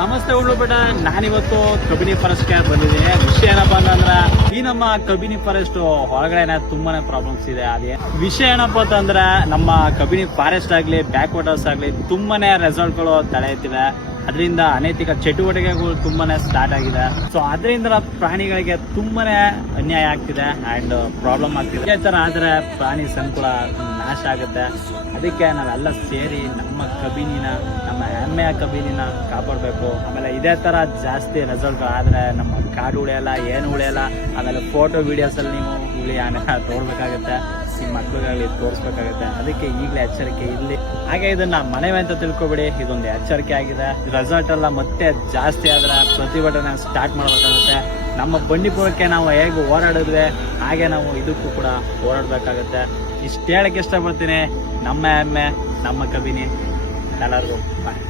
ನಮಸ್ತೆ ಉಳ್ಳುಬೇಟ, ನಾನಿವತ್ತು ಕಬಿನಿ ಫಾರೆಸ್ಟ್ ಗೆ ಬಂದಿದ್ದೀನಿ. ವಿಷಯ ಏನಪ್ಪಾ ಅಂತಂದ್ರ ಈ ನಮ್ಮ ಕಬಿನಿ ಫಾರೆಸ್ಟ್ ಹೊರಗಡೆ ತುಂಬಾನೇ ಪ್ರಾಬ್ಲಮ್ಸ್ ಇದೆ. ಅದೇ ವಿಷಯ ಏನಪ್ಪಾ ಅಂತಂದ್ರ ನಮ್ಮ ಕಬಿನಿ ಫಾರೆಸ್ಟ್ ಆಗ್ಲಿ ಬ್ಯಾಕ್ ವಾಟರ್ಸ್ ಆಗ್ಲಿ ತುಂಬಾನೇ ರೆಸಾರ್ಟ್ ಗಳು ತಲೆ ಎತ್ತಿವೆ. ಅದರಿಂದ ಅನೈತಿಕ ಚಟುವಟಿಕೆಗಳು ತುಂಬಾನೇ ಸ್ಟಾರ್ಟ್ ಆಗಿದೆ. ಸೊ ಅದರಿಂದ ಪ್ರಾಣಿಗಳಿಗೆ ತುಂಬಾನೇ ಅನ್ಯಾಯ ಆಗ್ತಿದೆ ಅಂಡ್ ಪ್ರಾಬ್ಲಮ್ ಆಗ್ತಿದೆ. ಇದೇ ತರ ಆದ್ರೆ ಪ್ರಾಣಿ ಸಂಕುಲ ನಾಶ ಆಗುತ್ತೆ. ಅದಕ್ಕೆ ನಾವೆಲ್ಲ ಸೇರಿ ನಮ್ಮ ಕಬಿನಿನ, ನಮ್ಮ ಹೆಮ್ಮೆಯ ಕಬಿನಿನ ಕಾಪಾಡಬೇಕು. ಆಮೇಲೆ ಇದೇ ತರ ಜಾಸ್ತಿ ರೆಸಲ್ಟ್ ಆದ್ರೆ ನಮ್ಮ ಕಾಡು ಉಳಿಯಲ್ಲ, ಏನು ಉಳಿಯಲ್ಲ. ಆಮೇಲೆ ಫೋಟೋ ವಿಡಿಯೋಸ್ ಅಲ್ಲಿ ನೀವು ಹುಲಿ ಆನೆ ತೋರ್ಬೇಕಾಗತ್ತೆ, ನಿಮ್ಮ ಮಕ್ಳಿಗಾಗ್ಲಿ ತೋರಿಸ್ಬೇಕಾಗತ್ತೆ. ಅದಕ್ಕೆ ಈಗಲೇ ಎಚ್ಚರಿಕೆ ಇರ್ಲಿ. ಹಾಗೆ ಇದನ್ನ ಮನವಿ ಅಂತ ತಿಳ್ಕೊಬೇಡಿ, ಇದೊಂದು ಎಚ್ಚರಿಕೆ ಆಗಿದೆ. ರೆಸಾರ್ಟ್ ಎಲ್ಲ ಮತ್ತೆ ಜಾಸ್ತಿ ಆದ್ರೆ ಪ್ರತಿಭಟನೆ ಸ್ಟಾರ್ಟ್ ಮಾಡಬೇಕಾಗುತ್ತೆ. ನಮ್ಮ ಬಂಡೀಪುರಕ್ಕೆ ನಾವು ಹೇಗೆ ಹೋರಾಡಿದ್ವಿ ಹಾಗೆ ನಾವು ಇದಕ್ಕೂ ಕೂಡ ಹೋರಾಡಬೇಕಾಗತ್ತೆ. ಇಷ್ಟು ಹೇಳಕ್ಕೆ ಇಷ್ಟಪಡ್ತೀನಿ. ನಮ್ಮ ಹೆಮ್ಮೆ ನಮ್ಮ ಕಬಿನಿ. ಎಲ್ಲರಿಗೂ ಬಾಯ್.